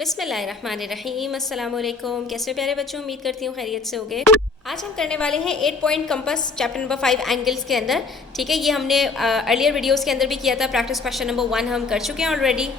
बिस्मिल्लाहिर्रहमानिर्रहीम। अस्सलाम वालेकुम। कैसे हो प्यारे बच्चों, उम्मीद करती हूँ खैरियत से होगे। आज हम करने वाले हैं 8 point compass chapter number 5 angles के अंदर। ठीक है, ये हमने अर्लियर वीडियोस के अंदर भी किया था। प्रैक्टिस क्वेश्चन नंबर 1 हम कर चुके हैं ऑलरेडी।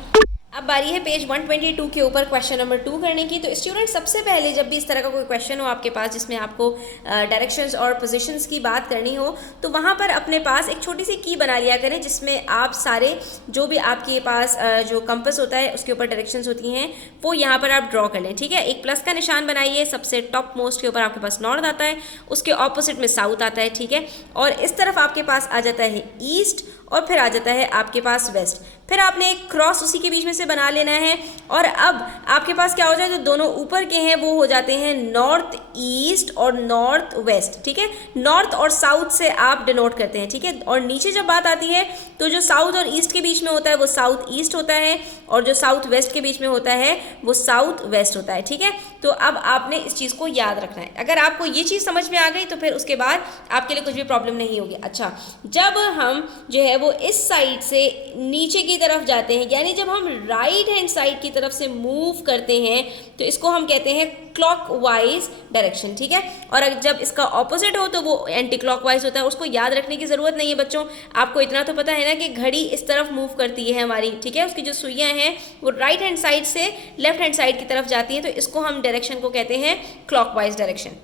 अब बारी है पेज 122 के ऊपर क्वेश्चन नंबर 2 करने की। तो स्टूडेंट, सबसे पहले जब भी इस तरह का कोई क्वेश्चन हो आपके पास जिसमें आपको डायरेक्शंस और पोजीशंस की बात करनी हो, तो वहाँ पर अपने पास एक छोटी सी की बना लिया करें जिसमें आप सारे जो भी आपके पास जो कंपास होता है उसके ऊपर डायरेक्शंस होती हैं वो यहाँ पर आप ड्रॉ कर लें। ठीक है, एक प्लस का निशान बनाइए। सबसे टॉप मोस्ट के ऊपर आपके पास नॉर्थ आता है, उसके ऑपोजिट में साउथ आता है। ठीक है, और इस तरफ आपके पास आ जाता है ईस्ट और फिर आ जाता है आपके पास वेस्ट। फिर आपने एक क्रॉस उसी के बीच में से बना लेना है और अब आपके पास क्या हो जाए, जो दोनों ऊपर के हैं वो हो जाते हैं नॉर्थ ईस्ट और नॉर्थ वेस्ट। ठीक है, नॉर्थ और साउथ से आप डिनोट करते हैं। ठीक है, और नीचे जब बात आती है तो जो साउथ और ईस्ट के बीच में होता है वो साउथ ईस्ट होता है और जो साउथ वेस्ट के बीच में होता है वो साउथ वेस्ट होता है। ठीक है, तो अब आपने इस चीज़ को याद रखना है। अगर आपको ये चीज़ समझ में आ गई तो फिर उसके बाद आपके लिए कुछ भी प्रॉब्लम नहीं होगी। अच्छा, जब हम जो है वो इस साइड से नीचे की तरफ जाते हैं, यानी जब हम राइट हैंड साइड की तरफ से मूव करते हैं तो इसको हम कहते हैं क्लॉकवाइज डायरेक्शन। ठीक है, और जब इसका ऑपोजिट हो तो वो एंटी क्लॉकवाइज होता है। उसको याद रखने की ज़रूरत नहीं है बच्चों, आपको इतना तो पता है ना कि घड़ी इस तरफ मूव करती है हमारी। ठीक है, उसकी जो सुइयाँ हैं वो राइट हैंड साइड से लेफ्ट हैंड साइड की तरफ जाती हैं, तो इसको हम डायरेक्शन को कहते हैं क्लॉकवाइज डायरेक्शन।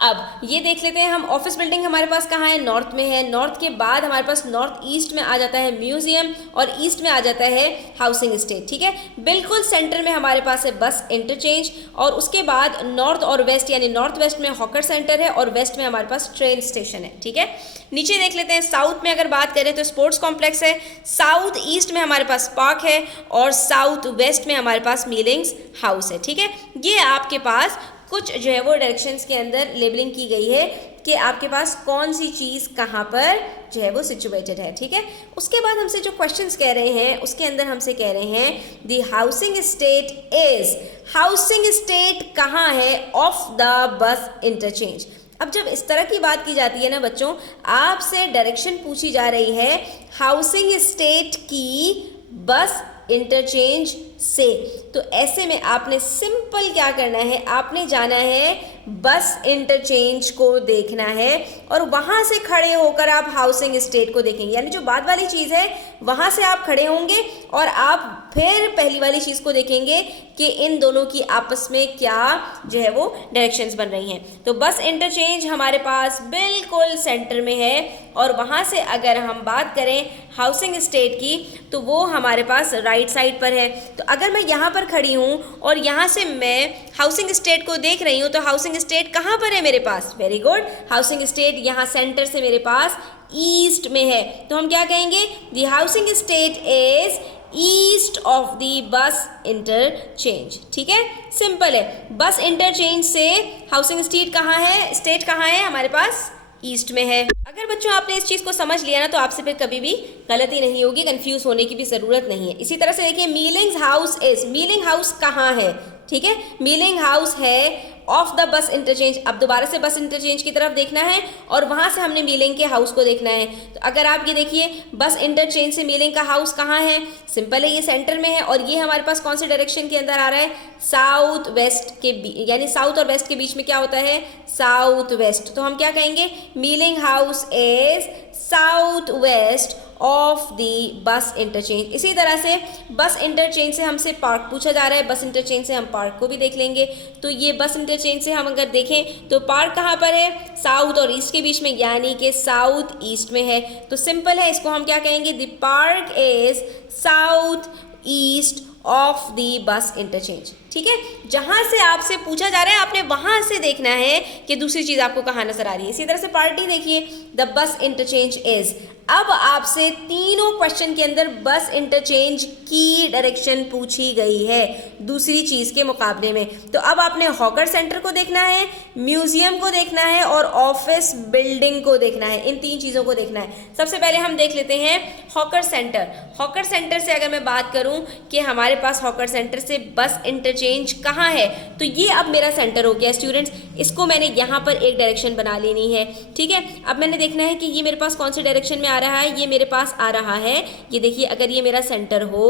अब ये देख लेते हैं हम, ऑफिस बिल्डिंग हमारे पास कहाँ है, नॉर्थ में है। नॉर्थ के बाद हमारे पास नॉर्थ ईस्ट में आ जाता है म्यूजियम और ईस्ट में आ जाता है हाउसिंग स्टेट। ठीक है, बिल्कुल सेंटर में हमारे पास है बस इंटरचेंज और उसके बाद नॉर्थ और वेस्ट, यानी नॉर्थ वेस्ट में हॉकर सेंटर है और वेस्ट में हमारे पास ट्रेन स्टेशन है। ठीक है, नीचे देख लेते हैं, साउथ में अगर बात करें तो स्पोर्ट्स कॉम्प्लेक्स है। साउथ ईस्ट में हमारे पास पार्क है और साउथ वेस्ट में हमारे पास मीलिंग्स हाउस है। ठीक है, ये आपके पास कुछ जो है वो डायरेक्शंस के अंदर लेबलिंग की गई है कि आपके पास कौन सी चीज़ कहाँ पर जो है वो सिचुएटेड है। ठीक है, उसके बाद हमसे जो क्वेश्चंस कह रहे हैं उसके अंदर हमसे कह रहे हैं the housing state is, housing state कहाँ है ऑफ द बस इंटरचेंज। अब जब इस तरह की बात की जाती है ना बच्चों, आपसे डायरेक्शन पूछी जा रही है हाउसिंग स्टेट की बस इंटरचेंज से, तो ऐसे में आपने सिंपल क्या करना है, आपने जाना है बस इंटरचेंज को देखना है और वहां से खड़े होकर आप हाउसिंग स्टेट को देखेंगे। यानी जो बाद वाली चीज़ है वहां से आप खड़े होंगे और आप फिर पहली वाली चीज़ को देखेंगे कि इन दोनों की आपस में क्या जो है वो डायरेक्शंस बन रही हैं। तो बस इंटरचेंज हमारे पास बिल्कुल सेंटर में है और वहां से अगर हम बात करें हाउसिंग स्टेट की तो वो हमारे पास राइट साइड पर है। तो अगर मैं यहाँ पर खड़ी हूँ और यहाँ से मैं हाउसिंग स्टेट को देख रही हूँ तो हाउसिंग स्टेट कहाँ पर है मेरे पास, वेरी गुड, हाउसिंग स्टेट यहाँ सेंटर से मेरे पास ईस्ट में है। तो हम क्या कहेंगे, the housing state is east of the bus interchange. ठीक है, सिंपल है, बस इंटरचेंज से हाउसिंग स्टेट कहाँ है, स्टेट कहाँ है हमारे पास, ईस्ट में है। अगर बच्चों आपने इस चीज़ को समझ लिया ना तो आपसे फिर कभी भी गलती नहीं होगी, कंफ्यूज होने की भी ज़रूरत नहीं है। इसी तरह से देखिए, मीलिंग्स हाउस इज, मीलिंग हाउस कहाँ है। ठीक है, मीलिंग हाउस है ऑफ द बस इंटरचेंज। अब दोबारा से बस इंटरचेंज की तरफ देखना है और वहाँ से हमने मीलिंग के हाउस को देखना है। तो अगर आप ये देखिए, बस इंटरचेंज से मीलिंग का हाउस कहाँ है, सिंपल है, ये सेंटर में है और ये हमारे पास कौन से डायरेक्शन के अंदर आ रहा है, साउथ वेस्ट के, यानी साउथ और वेस्ट के बीच में क्या होता है, साउथ वेस्ट। तो हम क्या कहेंगे, milling house is south west of the bus interchange. इसी तरह से बस इंटरचेंज से हमसे पार्क पूछा जा रहा है, बस इंटरचेंज से हम पार्क को भी देख लेंगे। तो ये बस इंटरचेंज से हम अगर देखें तो पार्क कहाँ पर है, साउथ और ईस्ट के बीच में, यानी कि साउथ ईस्ट में है। तो सिंपल है, इसको हम क्या कहेंगे, the park is south east of the bus interchange. ठीक है, जहां से आपसे पूछा जा रहा है आपने वहां से देखना है कि दूसरी चीज आपको कहाँ नजर आ रही है। इसी तरह से पार्टी देखिए, द बस इंटरचेंज इज, अब आपसे तीनों क्वेश्चन के अंदर बस इंटरचेंज की डायरेक्शन पूछी गई है दूसरी चीज के मुकाबले में। तो अब आपने हॉकर सेंटर को देखना है, म्यूजियम को देखना है और ऑफिस बिल्डिंग को देखना है, इन तीन चीजों को देखना है। सबसे पहले हम देख लेते हैं हॉकर सेंटर। हॉकर सेंटर से अगर मैं बात करूं कि हमारे पास हॉकर सेंटर से बस इंटरचेंज कहाँ है, तो ये अब मेरा सेंटर हो गया स्टूडेंट्स। इसको मैंने यहाँ पर एक डायरेक्शन बना लेनी है। ठीक है, अब मैंने देखना है कि ये मेरे पास कौन से डायरेक्शन में आ आ रहा है, ये मेरे पास आ रहा है, ये देखिए अगर ये मेरा सेंटर हो,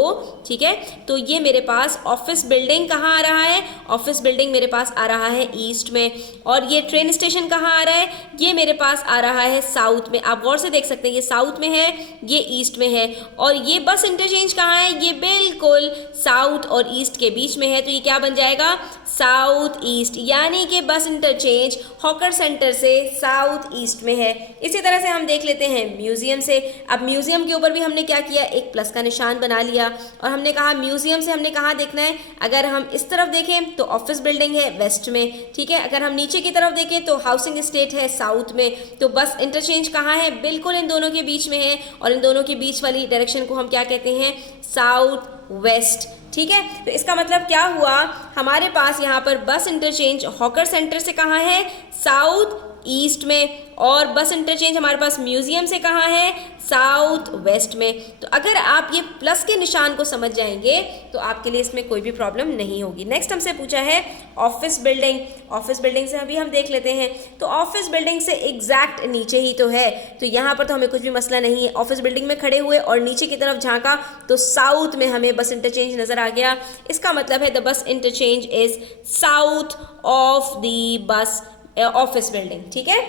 ठीक है, तो ये मेरे पास ऑफिस बिल्डिंग कहाँ आ रहा है, ऑफिस बिल्डिंग मेरे पास आ रहा है ईस्ट में, और ये ट्रेन स्टेशन कहाँ आ रहा है, ये मेरे पास आ रहा है साउथ में। आप गौर से देख सकते हैं ये साउथ में है, ये ईस्ट में है, और ये बस इंटरचेंज कहाँ है, ये बिल्कुल साउथ और ईस्ट के बीच में है, तो ये क्या बन जाएगा, साउथ ईस्ट, यानी कि बस इंटरचेंज हॉकर सेंटर से साउथ ईस्ट में है। इसी तरह से हम देख लेते हैं म्यूजियम से। अब म्यूजियम के ऊपर भी हमने क्या किया, एक प्लस का निशान बना लिया, और हमने कहा म्यूजियम से हमने कहाँ देखना है, अगर हम इस तरफ देखें तो ऑफिस बिल्डिंग है वेस्ट में, ठीक है, अगर हम नीचे की तरफ देखें तो हाउसिंग एस्टेट है साउथ में, तो बस इंटरचेंज कहाँ है, बिल्कुल इन दोनों के बीच में है, और इन दोनों के बीच वाली डायरेक्शन को हम क्या कहते हैं, साउथ वेस्ट, ठीक है। तो इसका मतलब क्या हुआ, हमारे पास यहाँ पर बस इंटरचेंज हॉकर सेंटर से कहाँ है, साउथ ईस्ट में, और बस इंटरचेंज हमारे पास म्यूजियम से कहाँ है, साउथ वेस्ट में। तो अगर आप ये प्लस के निशान को समझ जाएंगे तो आपके लिए इसमें कोई भी प्रॉब्लम नहीं होगी। नेक्स्ट हमसे पूछा है ऑफिस बिल्डिंग, ऑफिस बिल्डिंग से अभी हम देख लेते हैं, तो ऑफिस बिल्डिंग से एग्जैक्ट नीचे ही तो है, तो यहाँ पर तो हमें कुछ भी मसला नहीं है, ऑफिस बिल्डिंग में खड़े हुए और नीचे की तरफ झांका तो साउथ में हमें बस इंटरचेंज नजर आ गया, इसका मतलब है the bus interchange is south of the bus office building, ठीक है।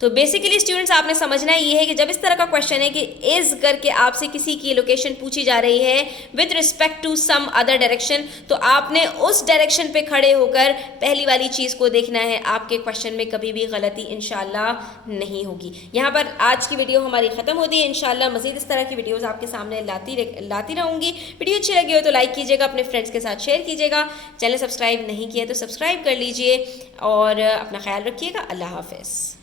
तो बेसिकली स्टूडेंट्स आपने समझना ये है कि जब इस तरह का क्वेश्चन है कि इज करके आपसे किसी की लोकेशन पूछी जा रही है with respect to some other direction, तो आपने उस डायरेक्शन पे खड़े होकर पहली वाली चीज़ को देखना है, आपके क्वेश्चन में कभी भी गलती इंशाल्लाह नहीं होगी। यहाँ पर आज की वीडियो हमारी ख़त्म होती है, इंशाल्लाह मज़ीद इस तरह की वीडियोज़ आपके सामने लाती रहूँगी। वीडियो अच्छी लगी हो तो लाइक कीजिएगा, अपने फ्रेंड्स के साथ शेयर कीजिएगा, चैनल सब्सक्राइब नहीं किया तो सब्सक्राइब कर लीजिए, और अपना ख्याल रखिएगा। अल्लाह हाफ़िज़।